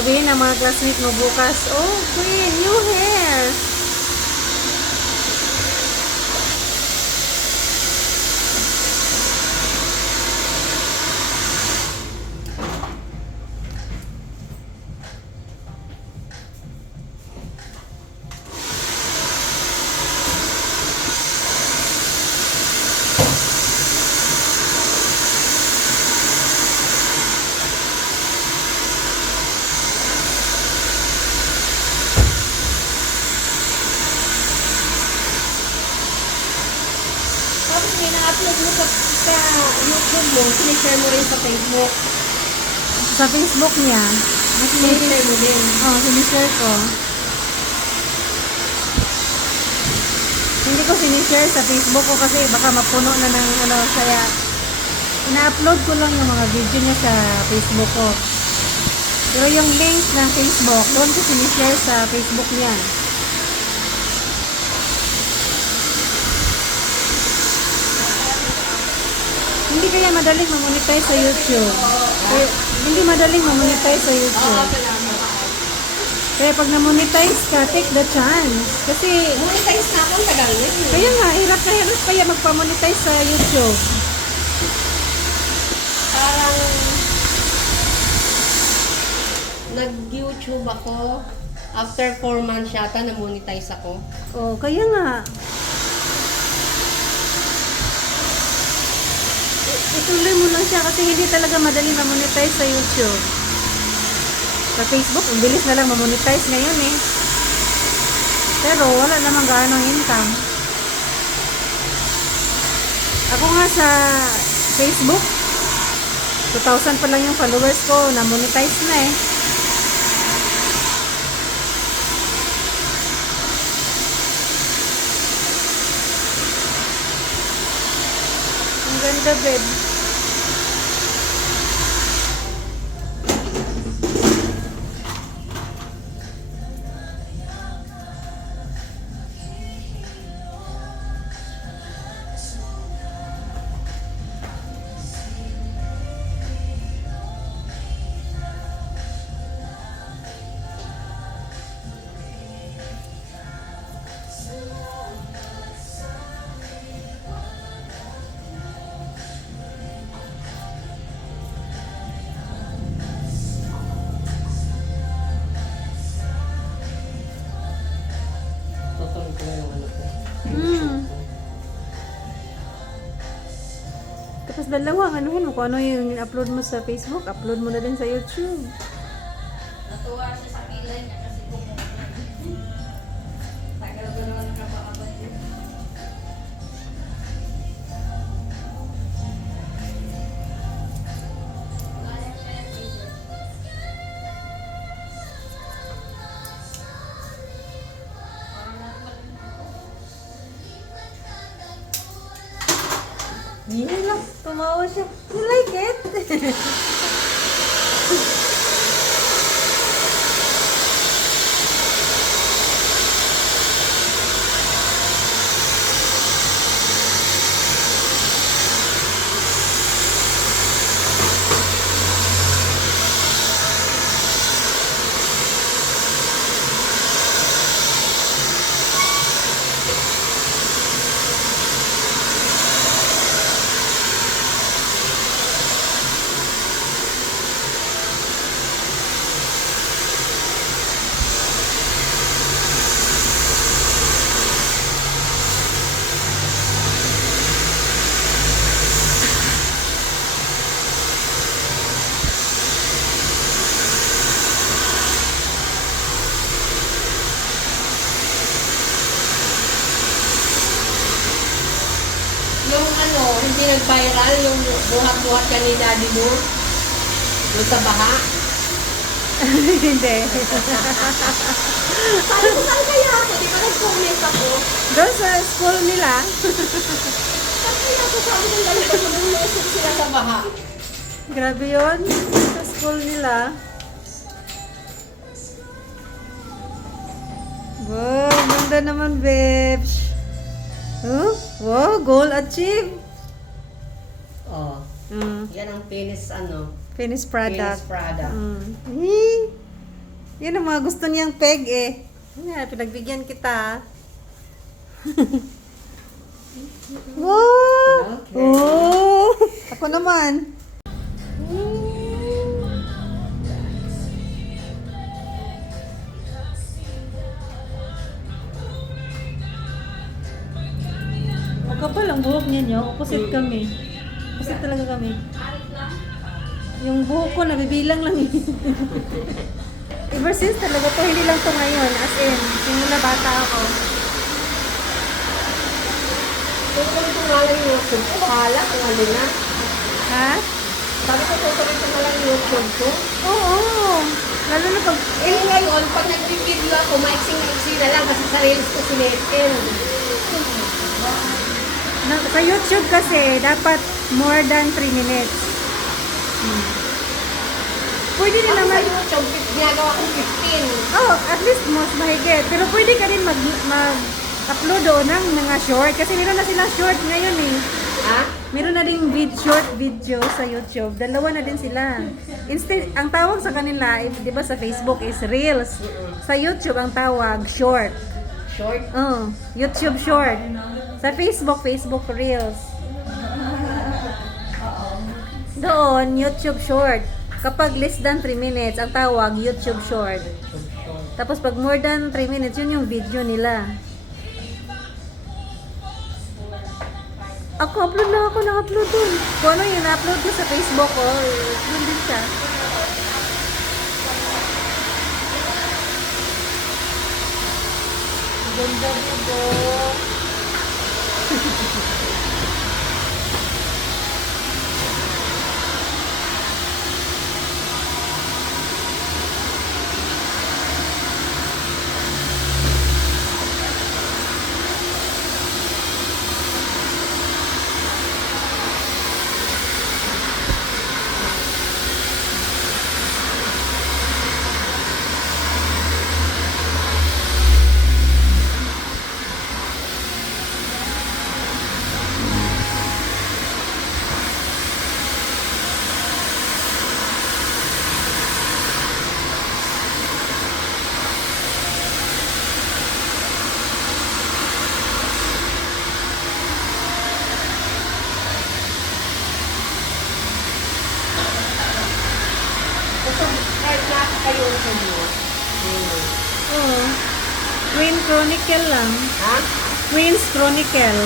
Sabihin ng mga classmate mo bukas, oh, Queen, new hair. Tapos may na-upload mo sa YouTube mo, sinishare mo rin sa Facebook. Sa Facebook niya, Sinishare mo din. oh, sinishare ko. Hindi ko sinishare sa Facebook ko kasi baka mapuno na ng ano, kaya ina-upload ko lang yung mga video niya sa Facebook ko. Pero yung link ng Facebook, doon ko sinishare sa Facebook niya. Hindi kaya madaling mamonetize sa YouTube. Kaya, hindi madaling mamonetize sa YouTube. Kaya pag na-monetize ka, take the chance. Kasi, Monetize na ako, ang tagal na yun. kaya nga, hirap kaya magpa-monetize sa YouTube. Parang nag-YouTube ako. After 4 months yata, na-monetize ako. Oh, kaya nga. Ituloy mo lang siya kasi hindi talaga madali ma-monetize sa YouTube. Sa Facebook, ang bilis na lang ma-monetize ngayon eh. Pero wala namang gaano income. Ako nga sa Facebook, 2,000 pa lang yung followers ko, na-monetize na eh. Ang ganda, babe. Tutuloy ko na yung ano ko. Hmm. Tapos dalawang anuhin mo kung ano yung upload mo sa Facebook, upload mo na din sa YouTube. Natuwa siya sa kilay niya kasi tagal ko naman nakapakabot yun. Yun lang, tumawa siya. You like it? Yung ano, hindi nag-viral, yung buhat-buhat ka ni Daddy Moore, yung sa baha. Hindi. Sabi ko, saan kaya ako? Di ba nag-comment ako? Doon sa school nila, Saan kaya ako? Sabi ng ganito, mag-ulusog sila sa baha. grabe yun. Sa school nila. Wow, ganda naman, babes. Oh, wow, goal achieved. Oh, Mm, yan ang finished, ano, finished product. finished product. Mm. Yan ang mga gusto niyang peg eh. Yan, pinagbigyan kita. Wow! Okay. Oh! Ako naman. Makapal ang buhok niya. Opposite kami. Opposite talaga kami. Yung buhok ko, nabibilang lang eh. Ever since talaga to, hindi lang to ngayon. As in, simula bata ako. Tutuloy ko nga lang yung YouTube ko. Bahala kung ano na. Ha? Sabi ko, tutuloy ko nga lang yung YouTube ko. Oo. Lalo na pag... Eh ngayon, pag nag-video ako, maiksing-iksi na lang kasi sa reels ko sinetin. Sa YouTube kasi, dapat more than 3 minutes. Pwede din Ako sa naman... YouTube, ginagawa ko 15. Oh, at least most mahigit. Pero pwede ka din mag-upload doon ng mga short. Kasi meron na silang short ngayon eh. Ha? Meron na ding short video sa YouTube. Dalawa na din sila. Instead, ang tawag sa kanila, di ba sa Facebook is Reels. Sa YouTube, ang tawag short. Short? Oh, YouTube short. Sa Facebook, Facebook Reels. Doon, YouTube short. Kapag less than 3 minutes, ang tawag YouTube short. Tapos pag more than 3 minutes, yun yung video nila. Ako, upload lang ako, naka-upload dun. Kung ano yun, na-upload ko sa Facebook ko, yun din siya. Ganda dito. Subscribe na ako kayo sa inyo. Oo. Queen Chronicle lang. Ha? Queen's Chronicle.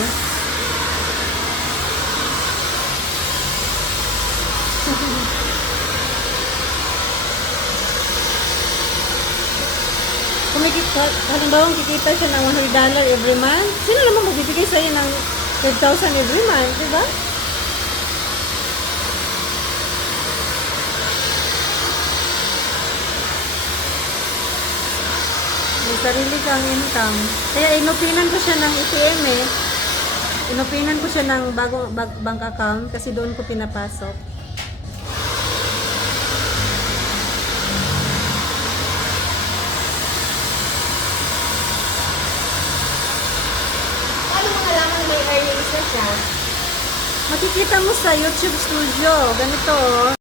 Kumikita, halimbawa kikita siya ng $100 every month. Sino naman magbibigay sa'yo ng 5,000 every month, di ba? May sarili kang income. Kaya inupinan ko siya ng ATM eh. Inupinan ko siya ng bagong bank account kasi doon ko pinapasok. Paano mo nalaman na may earnings na siya? Makikita mo sa YouTube Studio. Ganito oh.